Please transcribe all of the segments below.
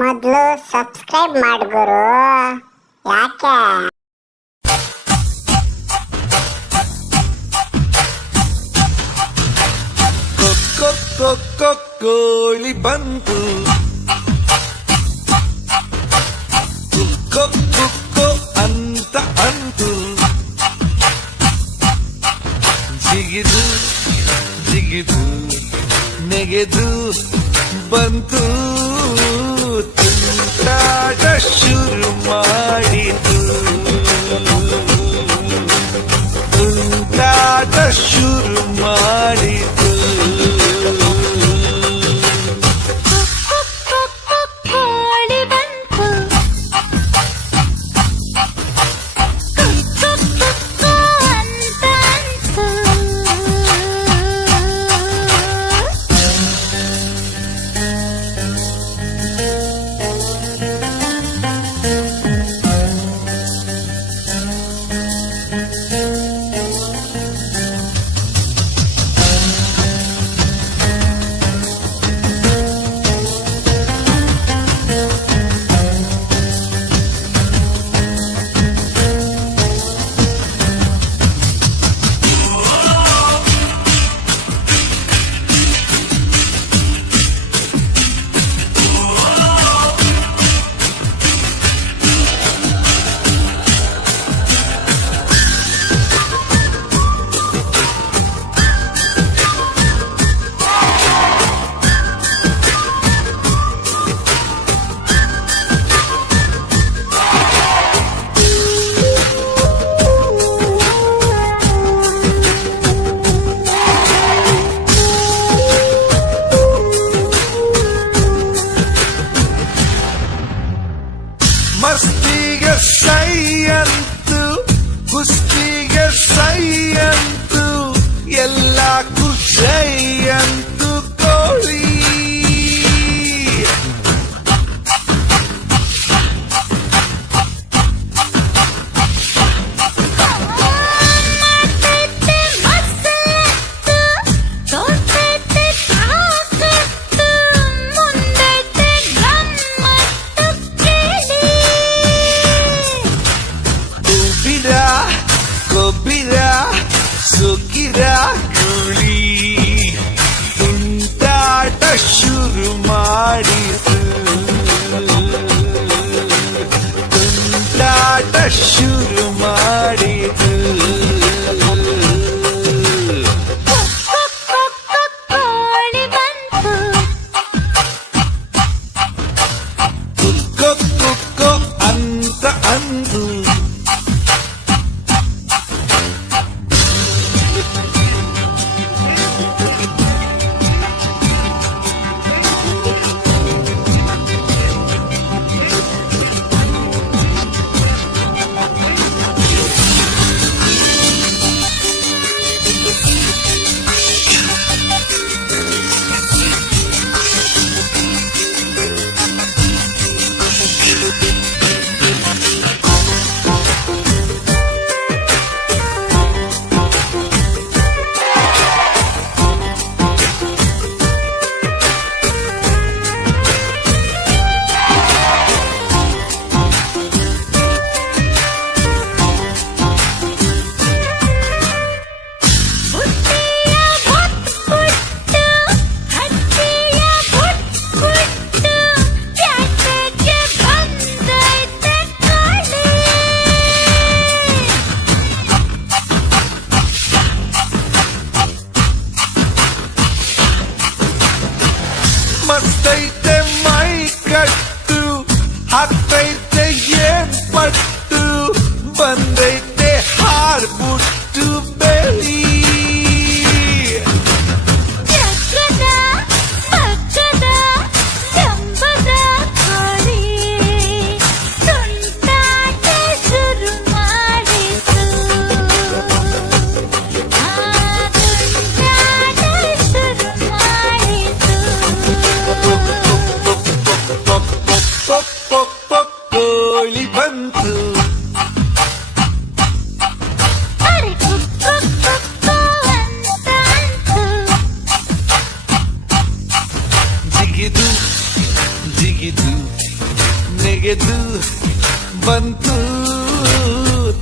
ಮೊದಲು ಸಬ್ಸ್ಕ್ರೈಬ್ ಮಾಡ್ಗುರು. ಯಾಕೆ ಕೋಳಿ ಬಂತು, ಕುಕ್ಕೋ ಅಂತ ಅಂತು, ಜಿಗಿದು ಜಿಗಿದು ನೆಗೆದು ಬಂತು, ತುಂಟಾಟ ಶುರು ಮಾಡಿತು, ತುಂಟಾಟ ಶುರು ಮಾಡಿತು. ಮಸ್ತಿಗೆ ಸೈ ಅಂತು, ಕುಸ್ತಿಗೆ ಸೈ ಅಂತು, ಎಲ್ಲ ಖುಷೈ ಅಂತು ಕೋಳಿ. ಕೊಬ್ಬಿರ ಸುಗ್ಗಿರ ಕೋಳಿ ತುಂಟಾಟ ಶುರು ಮಾಡಿತು, ತುಂಟಾಟ ಶುರು ಮಾಡಿತು. ಕುಕ್ಕೋ ಅಂತ ಅಂದು, ಮಸ್ತೈತೆ ಮೈ ಕಟ್ಟು, ಹಾಕ್ತೈತೆ ಏನ್ ಪಟ್ಟು, ಬಂದೈತೆ ಹಾರ್ಬಿಟ್ಟು ಬೆಳಿ. ಕೋಳಿ ಬಂತು, ಜಿಗಿದು ಜಿಗಿದು ನೆಗೆದು ಬಂತು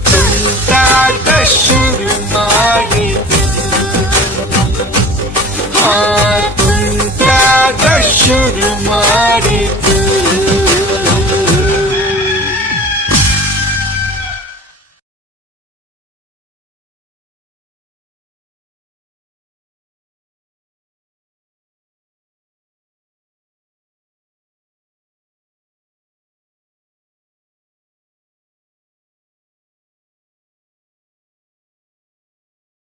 ತುಂಟಾಟ ಶುರು